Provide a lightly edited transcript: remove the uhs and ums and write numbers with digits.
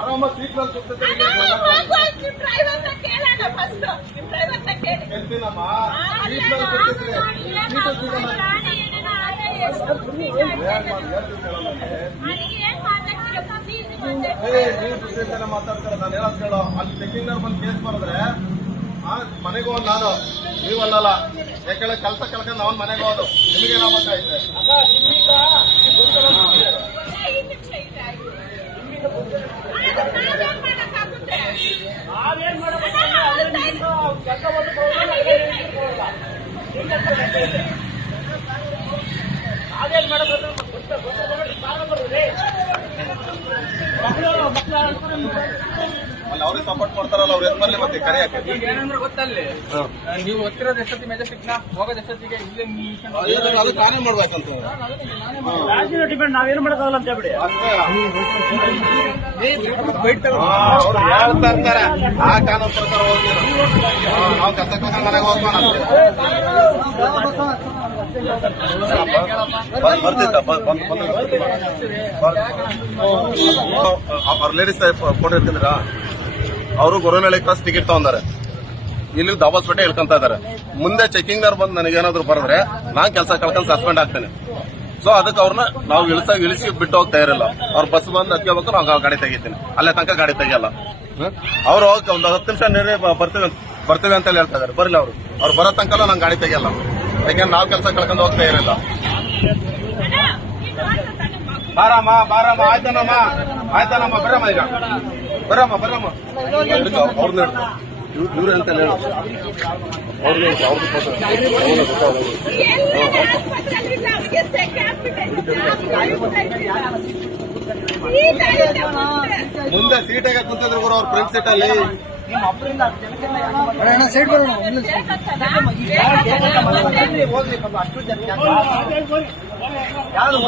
ಆರಾಮ ಸೀಟ್ನಲ್ಲಿ ಕೇಳ್ತೀನಮ್ಮ. ಮಾತಾಡ್ತಾರೆ. ನಾನು ಹೇಳೋದು ಕೇಳೋ, ಅಲ್ಲಿ ಚೆಕಿಂಗ್ ಬಂದು ಕೇಸ್ ಮಾಡಿದ್ರೆ ಮನೆಗೆ ಹೋದ್ ನಾನು, ನೀವಲ್ಲ. ಯಾಕೆಲ್ಲ ಕೆಲಸ ಕಳ್ಕೊಂಡು ಅವನ್ ಮನೆಗೆ ಹೋದು ನಿಮಗೆ ಏನಾಗಬೇಕಾಯ್ತೆ? ಅಲ್ಲಿ ಅವ್ರಿಗೆ ಸಪೋರ್ಟ್ ಮಾಡ್ತಾರಲ್ಲ, ಅವ್ರು ಎದ್ ಬರ್ಲಿ ಮತ್ತೆ ಕರೆಯಕ್ಕೆ. ಏನಂದ್ರೆ ಗೊತ್ತಲ್ಲಿ ನೀವು ಓದ್ತಿರೋದು ಎಷ್ಟೊತ್ತಿ ಮೆಜೆಸ್ಟಿಕ್ ನ ಹೋಗೋದು ಎಷ್ಟೊತ್ತಿಗೆ ಇಲ್ಲೇ ಅದು ನಾನೇ ಮಾಡ್ಬೇಕಂತ ಡಿಪೆಂಡ್, ನಾವೇನು ಮಾಡೋಕ್ಕಾಗಲ್ಲ ಅಂತ ಹೇಳ್ಬಿಡಿ. ಅವ್ರು ಹೇಳ್ತಾ ಇರ್ತಾರೆ ಆ ಕಾನೂನು ಪ್ರಕಾರ ಹೋಗಿ ನಾವು ಕೆಲಸಕ್ಕೆ ಮನೆಗೆ ಹೋಗ್ಬೋಣ. ಅವ್ರ ಲೇಡೀಸ್ ಫೋಟೋ ಇರ್ತಿದ್ರ, ಅವರು ಗೊರವನಹಳ್ಳಿ ಕ್ರಾಸ್ ಟಿಕೆಟ್ ತಗೊಂಡಾರೆ, ಇಲ್ಲಿ ದಾಬಾಸ್ಪೇಟೆ ಹೇಳ್ಕೊಂತ ಇದಾರೆ. ಮುಂದೆ ಚೆಕಿಂಗ್ ನವ್ರು ಬಂದು ನನಗೇನಾದ್ರು ಬರೆದ್ರೆ ನಾನ್ ಕೆಲಸ ಕಳ್ಕೊಂಡು ಸಸ್ಪೆಂಡ್ ಆಗ್ತೇನೆ. ಸೊ ಅದಕ್ಕೆ ಅವ್ರನ್ನ ನಾವು ಇಳಿಸಿ ಬಿಟ್ಟು ಹೋಗ್ತಾ ಇರಲ್ಲ. ಅವ್ರ ಬಸ್ ಬಂದು ಹತ್ಕೋಬೇಕು, ನಾವು ಗಾಡಿ ತೆಗಿತೀನಿ. ಅಲ್ಲೇ ತನಕ ಗಾಡಿ ತೆಗಿಯಲ್ಲ. ಅವ್ರು ಹೋಗಿ ಒಂದು 10 ನಿಮಿಷ ನೀರೇ ಬರ್ತೀವಿ ಅಂತ ಹೇಳ್ತಾ ಇದಾರೆ. ಬರಲಿ ಅವ್ರು ಬರೋ ತನಕ ನಾನು ಗಾಡಿ ತೆಗಿಯಲ್ಲ. ಯಾಕೆಂದ್ರೆ ನಾವು ಕೆಲಸ ಕಳ್ಕೊಂಡು ಹೋಗ್ತಾ ಇರಲ್ಲ. ಬಾರಮ್ಮ ಆಯ್ತಾನಮ್ಮ ಬರಮ್ಮ, ಈಗ ಬರಮ್ಮ ಅವ್ರನ್ನ ಇವ್ರು ಅಂತ ಹೇಳಿ ಮುಂದೆ ಸೀಟಾಗ ಕುಂತಿದ್ರು ಗುರು, ಅವ್ರ ಫ್ರೆಂಡ್ ಸೀಟ್ ಅಲ್ಲಿ ಸೈಡ್ ಬರೋಣ. ಅಷ್ಟು ಜನ ಯಾರು